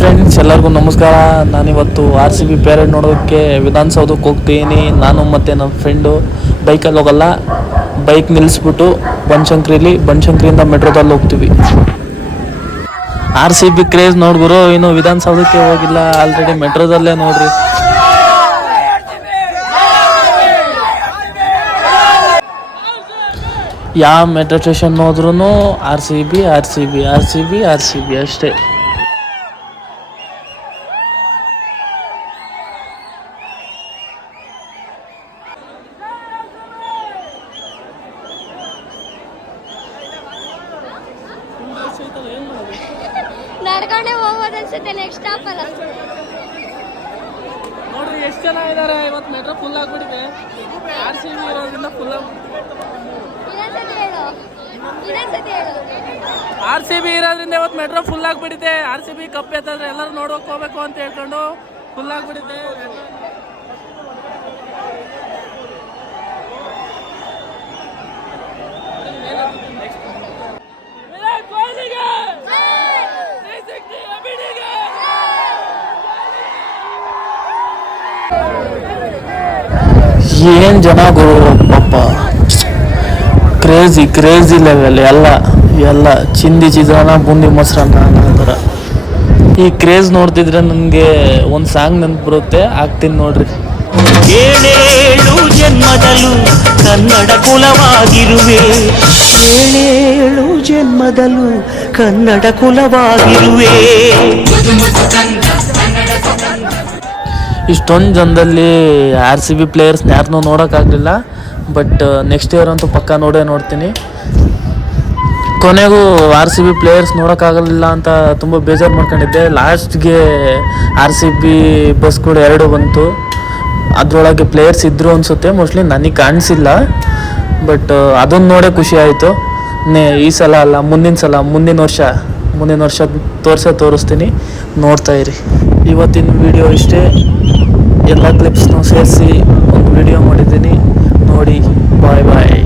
Friends, ಎಲ್ಲರಿಗೂ ನಮಸ್ಕಾರ. ನಾನಿವತ್ತು RCB ಪೇರೆಡ್ ನೋಡೋಕ್ಕೆ ವಿಧಾನಸೌಧಕ್ಕೆ ಹೋಗ್ತೀನಿ. ನಾನು ಮತ್ತು ನನ್ನ ಫ್ರೆಂಡು ಬೈಕಲ್ಲಿ ಹೋಗಲ್ಲ, ಬೈಕ್ ನಿಲ್ಲಿಸ್ಬಿಟ್ಟು ಬನಶಂಕರಿಯಿಂದ ಮೆಟ್ರೋದಲ್ಲಿ ಹೋಗ್ತೀವಿ. RCB ಕ್ರೇಜ್ ನೋಡ್ಗುರು, ಇನ್ನು ವಿಧಾನಸೌಧಕ್ಕೆ ಹೋಗಿಲ್ಲ, ಆಲ್ರೆಡಿ ಮೆಟ್ರೋದಲ್ಲೇ ನೋಡ್ರಿ. ಯಾವ ಮೆಟ್ರೋ ಸ್ಟೇಷನ್ ಹೋದ್ರೂ RCB ಅಷ್ಟೇ. ನಡ್ಕೊಂಡೆ ಹೋಗೋದು ಅನ್ಸುತ್ತೆ ನೆಕ್ಸ್ಟ್ ಸ್ಟಾಪ್ ಅಲ್ಲ. ನೋಡ್ರಿ ಎಷ್ಟು ಜನ ಇದ್ದಾರೆ. ಇವತ್ತು ಮೆಟ್ರೋ ಫುಲ್ ಆಗ್ಬಿಟ್ಟಿದೆ. RCB ಇರೋದ್ರಿಂದ ಫುಲ್ RCB ಇರೋದ್ರಿಂದ ಇವತ್ತು ಮೆಟ್ರೋ ಫುಲ್ ಆಗ್ಬಿಟ್ಟಿದೆ. RCB ಕಪ್ ಎತ್ತಿದ್ರೆ ಎಲ್ಲರೂ ನೋಡೋಕೆ ಹೋಗ್ಬೇಕು ಅಂತ ಹೇಳ್ಕೊಂಡು ಫುಲ್ ಆಗ್ಬಿಟ್ಟಿದೆ. ಏನ್ ಜನ ಗುರು ಪಾಪ, ಕ್ರೇಜಿ ಲೆವೆಲ್. ಎಲ್ಲ ಚಿಂದಿ ಚಿತ್ರಾನ್ನ, ಬೂಂದಿ ಮೊಸರನ್ನ ಅನ್ನೋ ಥರ. ಈ ಕ್ರೇಜ್ ನೋಡ್ತಿದ್ರೆ ನನಗೆ ಒಂದು ಸಾಂಗ್ ನೆನಪು ಬರುತ್ತೆ, ಆಗ್ತೀನಿ ನೋಡ್ರಿ. ಏಳೇಳು ಜನ್ಮದಲ್ಲೂ ಕನ್ನಡ ಕುಲವಾಗಿರುವೆ, ಏಳೇಳು ಜನ್ಮದಲ್ಲೂ ಕನ್ನಡ ಕುಲವಾಗಿರುವೆ. ಇಷ್ಟೊಂದು ಜನದಲ್ಲಿ RCB ಪ್ಲೇಯರ್ಸ್ನ ಯಾರನ್ನೂ ನೋಡೋಕ್ಕಾಗಲಿಲ್ಲ. ಬಟ್ ನೆಕ್ಸ್ಟ್ ಇಯರ್ ಅಂತೂ ಪಕ್ಕ ನೋಡ್ತೀನಿ. ಕೊನೆಗೂ RCB ಪ್ಲೇಯರ್ಸ್ ನೋಡೋಕ್ಕಾಗಲಿಲ್ಲ ಅಂತ ತುಂಬ ಬೇಜಾರು ಮಾಡ್ಕೊಂಡಿದ್ದೆ. ಲಾಸ್ಟ್ಗೆ RCB ಬಸ್ಗಳು 2 ಬಂತು. ಅದರೊಳಗೆ ಪ್ಲೇಯರ್ಸ್ ಇದ್ದರು ಅನಿಸುತ್ತೆ, ಮೋಸ್ಟ್ಲಿ ನನಗೆ ಕಾಣಿಸಿಲ್ಲ. ಬಟ್ ಅದನ್ನು ನೋಡೇ ಖುಷಿ ಆಯಿತು. ಈ ಸಲ ಅಲ್ಲ, ಮುಂದಿನ ವರ್ಷ ತೋರಿಸ್ತೀನಿ, ನೋಡ್ತಾ ಇರಿ. ಇವತ್ತಿನ ವಿಡಿಯೋ ಇಷ್ಟೇ. ಎಲ್ಲ ಕ್ಲಿಪ್ಸ್ನೂ ಸೇರಿಸಿ ಒಂದು ವಿಡಿಯೋ ಮಾಡಿದ್ದೀನಿ, ನೋಡಿ. ಬಾಯ್.